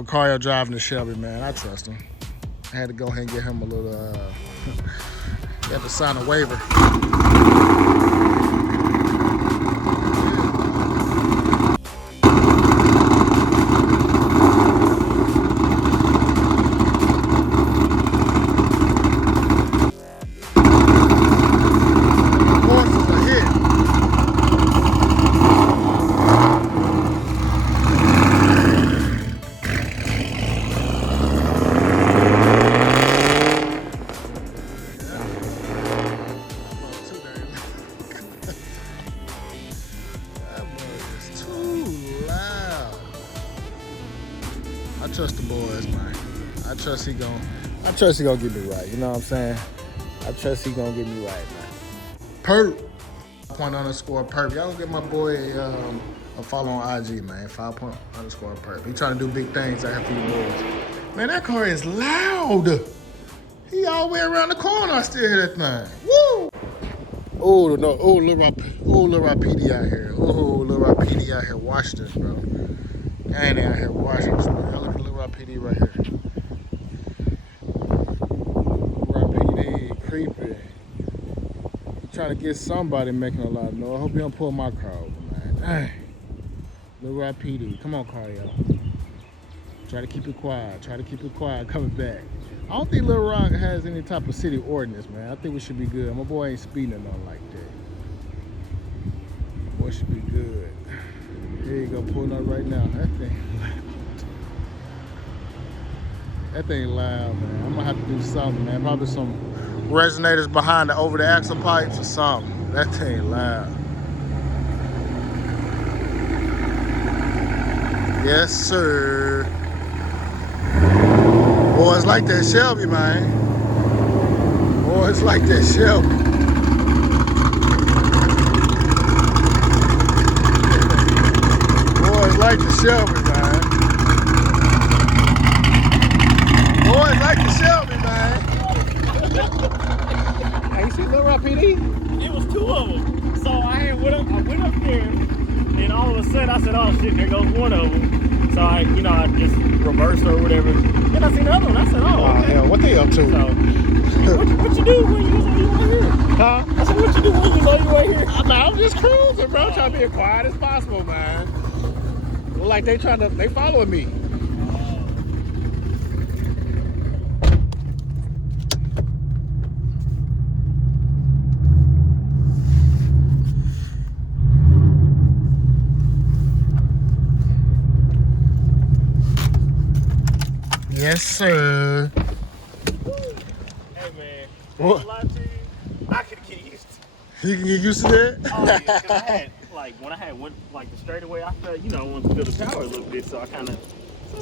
Vicario driving the Shelby, man. I trust him. I had to go ahead and get him a little, he had to sign a waiver. I trust the boys, man. I trust he gonna get me right. You know what I'm saying? I trust he gonna get me right, man. Perp. _perp. Y'all get my boy a follow on IG, man. 5._perp. He trying to do big things out here for you boys. Man, that car is loud. He all the way around the corner. I still hear that thing. Woo! Oh no! Oh, Lil Rock PD out here. Oh, Lil Rock PD out here. Watch this, bro. I ain't out here watching this, bro. Y'all look at Lil Rock PD right here. Lil Rock PD, creepy. Trying to get somebody making a lot of noise. I hope you don't pull my car over, man. Dang. Lil Rock PD. Come on, car, y'all. Try to keep it quiet. Try to keep it quiet. Coming back. I don't think Lil Rock has any type of city ordinance, man. I think we should be good. My boy ain't speeding or nothing like that. Boy should be good. Here you go, pulling up right now. That thing loud, man. I'm gonna have to do something, man. Probably some resonators behind the over the axle pipes or something. That thing loud. Yes, sir. Boys like that Shelby, man. Boys like that Shelby. Boys like the Shelby, man. Boys like the Shelby, man. Hey, you see Lil Rock PD? It was two of them. So I went up there, and all of a sudden I said, "Oh shit, there goes one of them." So I just reversed or whatever. Then I seen the other one. I said, "Oh, okay." Hell, what they up to? So, what you do when you was on your way here? Huh? I said, "What you do when you was on your way here?" I'm just cruising, bro. Trying to be as quiet as possible, man. Look like they following me. Yes, sir. Hey man, What? lie to you, I could get used to. You can get used to that? Oh yeah, 'cause I had when I went the straightaway, I felt wanted to feel the power a little bit, so I kind of.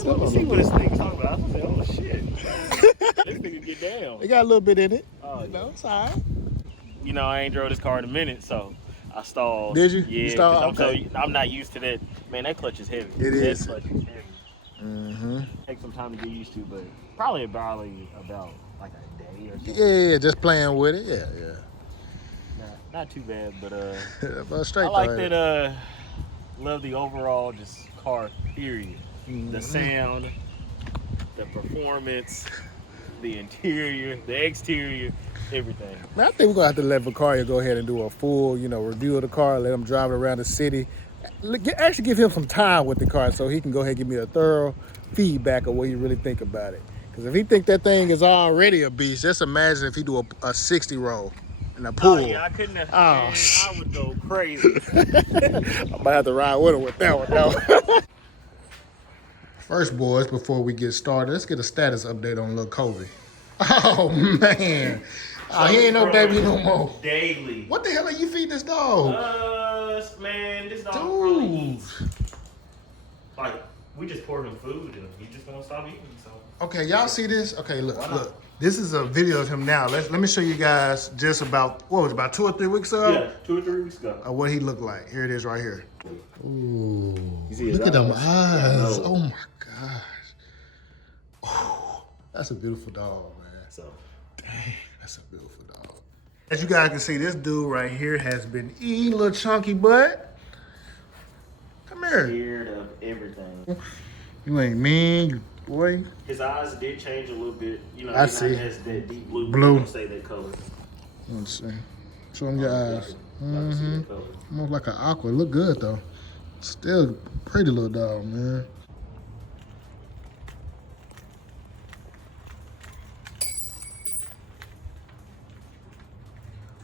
Let me see what this thing's talking about. I said, "Oh shit, this thing can get down." They got a little bit in it. Oh, You know, it's all right. I ain't drove this car in a minute, so I stalled. Did you? Yeah, You stalled? 'cause Okay. I'm not used to that. Man, that clutch is heavy. It is. That clutch is heavy. Mm-hmm. Take some time to get used to, but probably about like a day or something. Yeah, just playing with it. Yeah. Not too bad, but Well, straight I like though, that. Love the overall just car period. Mm-hmm. The sound, the performance, the interior, the exterior, everything. Man, I think we're gonna have to let Vicario go ahead and do a full, review of the car. Let him drive it around the city. Actually, give him some time with the car so he can go ahead and give me a thorough feedback of what he really think about it. Because if he think that thing is already a beast, just imagine if he do a 60 roll in a pool. Oh yeah, I couldn't have. Man, I would go crazy. I might have to ride with him with that one though. First, boys, before we get started, let's get a status update on Lil Kobe. Oh man, he ain't no baby no more. Daily. What the hell are you feeding this dog? Man, this dog Dude. probably eats. Like, we just poured him food and he just won't stop eating. So. Okay, y'all see this? Okay, look. This is a video of him now. Let me show you guys just about, about 2 or 3 weeks ago? Yeah, 2 or 3 weeks ago. What he looked like. Here it is right here. Ooh, see look at them eyes. Yeah, Oh my gosh. Oh, that's a beautiful dog, man. So. Dang, that's a beautiful dog. As you guys can see, this dude right here has been eating little chunky butt. Come here. Scared of everything. You ain't mean, you boy. His eyes did change a little bit. You know, I they're see. not as that deep blue. Blue. They don't say that color. Let's see. Show them your eyes. Y'all can see that color. Almost like an aqua. Look good though. Still pretty little dog, man.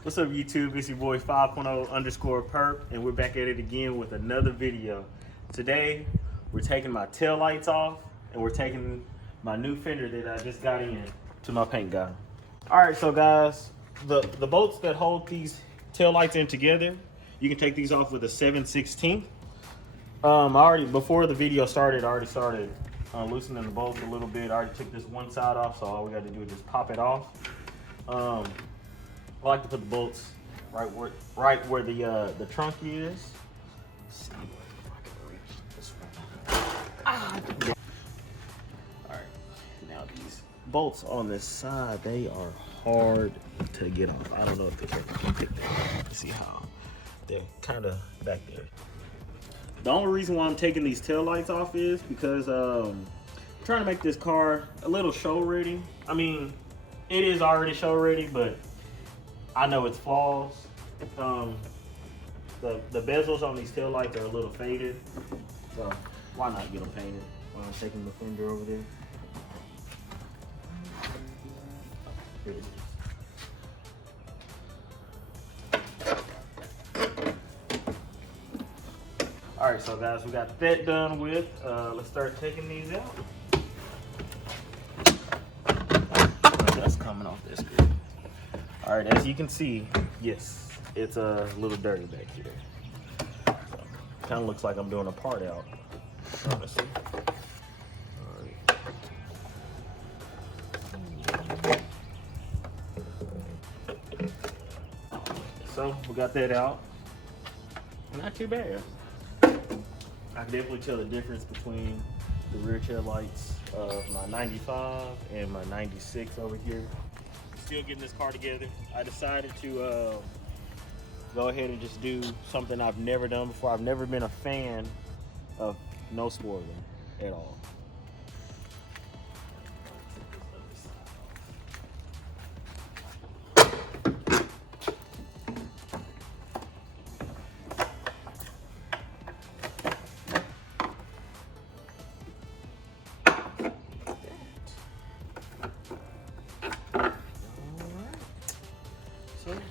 What's up, YouTube? It's your boy 5.0_perp, and we're back at it again with another video. Today, we're taking my tail lights off, and we're taking my new fender that I just got in to my paint guy. All right, so guys, the bolts that hold these tail lights in together, you can take these off with a 7/16. Before the video started, I already started loosening the bolts a little bit. I already took this one side off, so all we got to do is just pop it off. I like to put the bolts right where the trunk is. Let's see if I can reach this one. All right, now these bolts on this side, they are hard to get off. I don't know if they're gonna pick them. Let's see how they're kind of back there. The only reason why I'm taking these tail lights off is because I'm trying to make this car a little show ready. I mean, it is already show ready, but I know its flaws. The bezels on these tail lights are a little faded, so why not get them painted while I'm taking the fender over there? Here it is. All right, so guys, we got that done with. Let's start taking these out. That's coming off this good. All right, as you can see, yes, it's a little dirty back here. So, kind of looks like I'm doing a part out, honestly. All right. So we got that out. Not too bad. I can definitely tell the difference between the rear tail lights of my 95 and my 96 over here. Still getting this car together. I decided to go ahead and just do something I've never done before. I've never been a fan of no spoiler at all.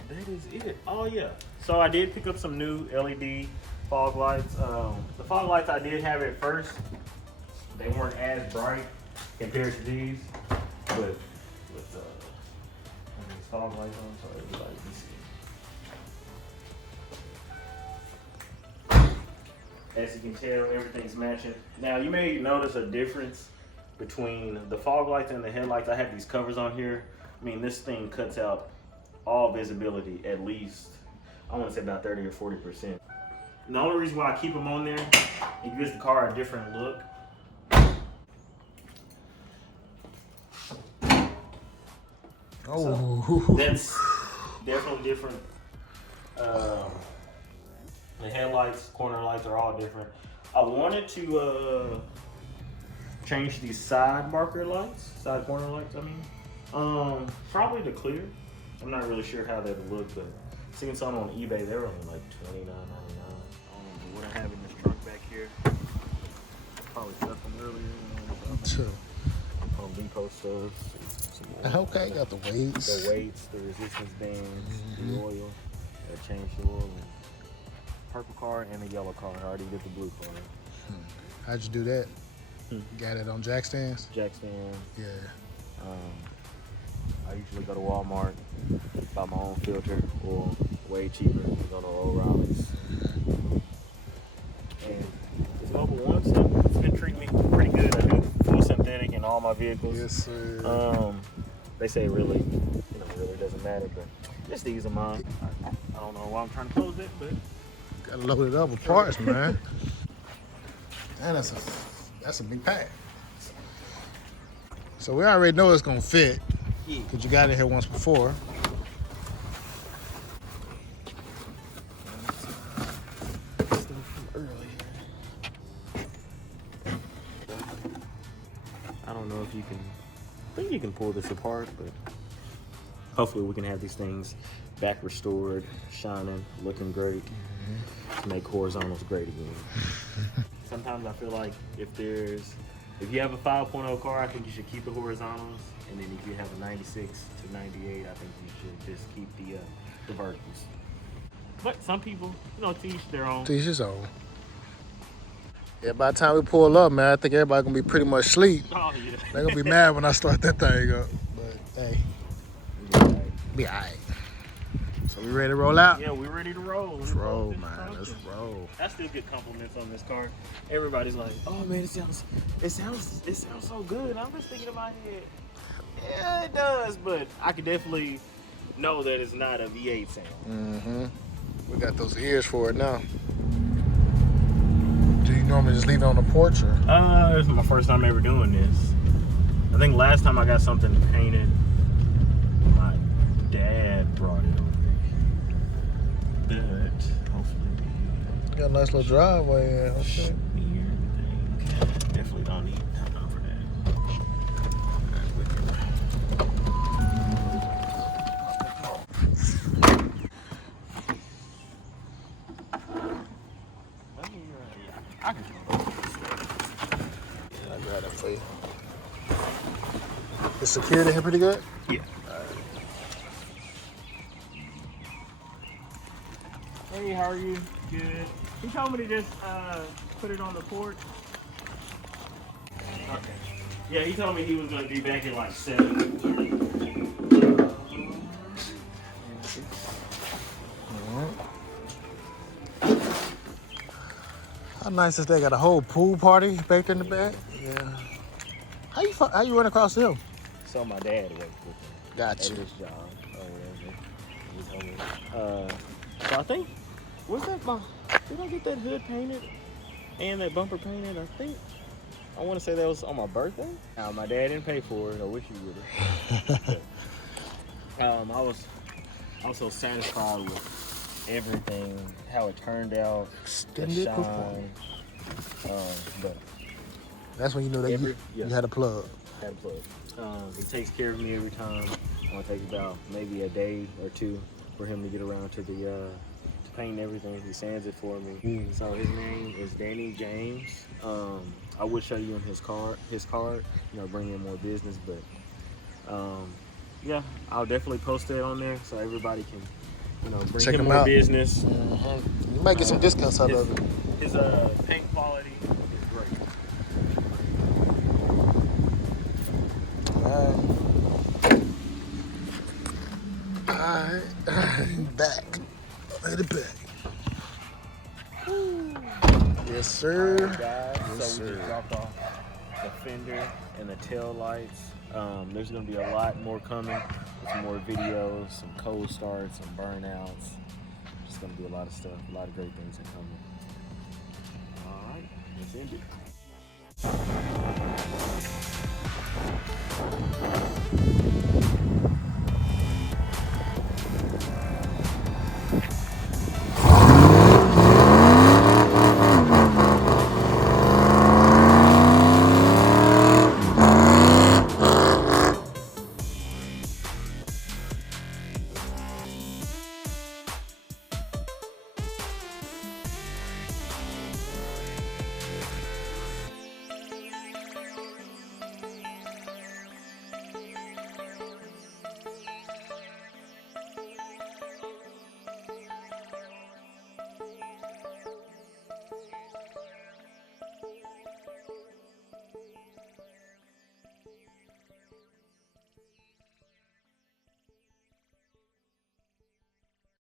That is it. Oh yeah. So I did pick up some new LED fog lights. The fog lights I did have at first, they weren't as bright compared to these, but with these fog lights on, so everybody can see. As you can tell, everything's matching. Now you may notice a difference between the fog lights and the headlights. I have these covers on here. I mean, this thing cuts out all visibility, at least, I want to say about 30 or 40%. And the only reason why I keep them on there, it gives the car a different look. Oh, so that's definitely different. The headlights, corner lights are all different. I wanted to change these side marker lights, side corner lights, I mean. Probably the clear. I'm not really sure how that would look, but seeing some on eBay, they were only like $29.99. What I have in this trunk back here, probably stuck them earlier. Sure. Home Depot stuff. Okay, got the weights. The weights, the resistance bands, the oil. I changed the oil. Purple car and a yellow car. I already did the blue car. How'd you do that? Got it on jack stands? Jack stand. Yeah. I usually go to Walmart, buy my own filter, or way cheaper, go to O'Reilly's. And this Mobile One stuff, it's been treating me pretty good. I do full synthetic in all my vehicles. Yes, sir. They say it really, really doesn't matter, but just these are mine. I don't know why I'm trying to close it, but Gotta load it up with parts, man. And that's a big pack. So we already know it's gonna fit. Because you got it here once before. pull this apart, but hopefully we can have these things back restored, shining, looking great, to make horizontals great again. Sometimes I feel like if you have a 5.0 car, I think you should keep the horizontals, and then if you have a 96 to 98, I think you should just keep the verticals. But some people, to each their own. To each his own. Yeah, by the time we pull up, man, I think everybody gonna be pretty much asleep. Oh yeah. They're gonna be mad when I start that thing up. But hey, be alright. So we ready to roll out? Yeah, we're ready to roll. Let's roll, man. Let's roll. I still get compliments on this car. Everybody's like, "Oh man, it sounds so good." I'm just thinking in my head, yeah, it does, but I can definitely know that it's not a V8 sound. Mm-hmm. We got those ears for it now. Do you normally just leave it on the porch, or? This is my first time ever doing this. I think last time I got something painted, my dad brought it over. But hopefully, Got a nice little driveway. Okay. Definitely don't need time for that. I can I got it for you. The security here pretty good? Yeah. Hey, how are you? Good. He told me to just put it on the porch. Okay. Yeah, he told me he was gonna be back at like 7. How nice is that? Got a whole pool party back in the back. Yeah. How you run across them? So my dad worked with him Got at you. his job or whatever. So I think, did I get that hood painted and that bumper painted? I want to say that was on my birthday. Now, my dad didn't pay for it. I wish he would have. I was so satisfied with everything, how it turned out, Extended the shine. But that's when you know that you had a plug. had a plug. He takes care of me every time. It takes about maybe a day or two for him to get around to the to paint everything. He sands it for me. So his name is Danny James. I would show you his card, bring in more business, but yeah, I'll definitely post that on there so everybody can, bring Check him him more out. business. You might get some discounts out of it. His paint quality is great. Alright. Back. Way to back. Yes, sir. Guys, Yes, so we sir. just dropped off the fender and the tail lights. There's going to be a lot more coming with some more videos, some cold starts, some burnouts. Just going to be a lot of stuff. A lot of great things are coming. All right, let's end it.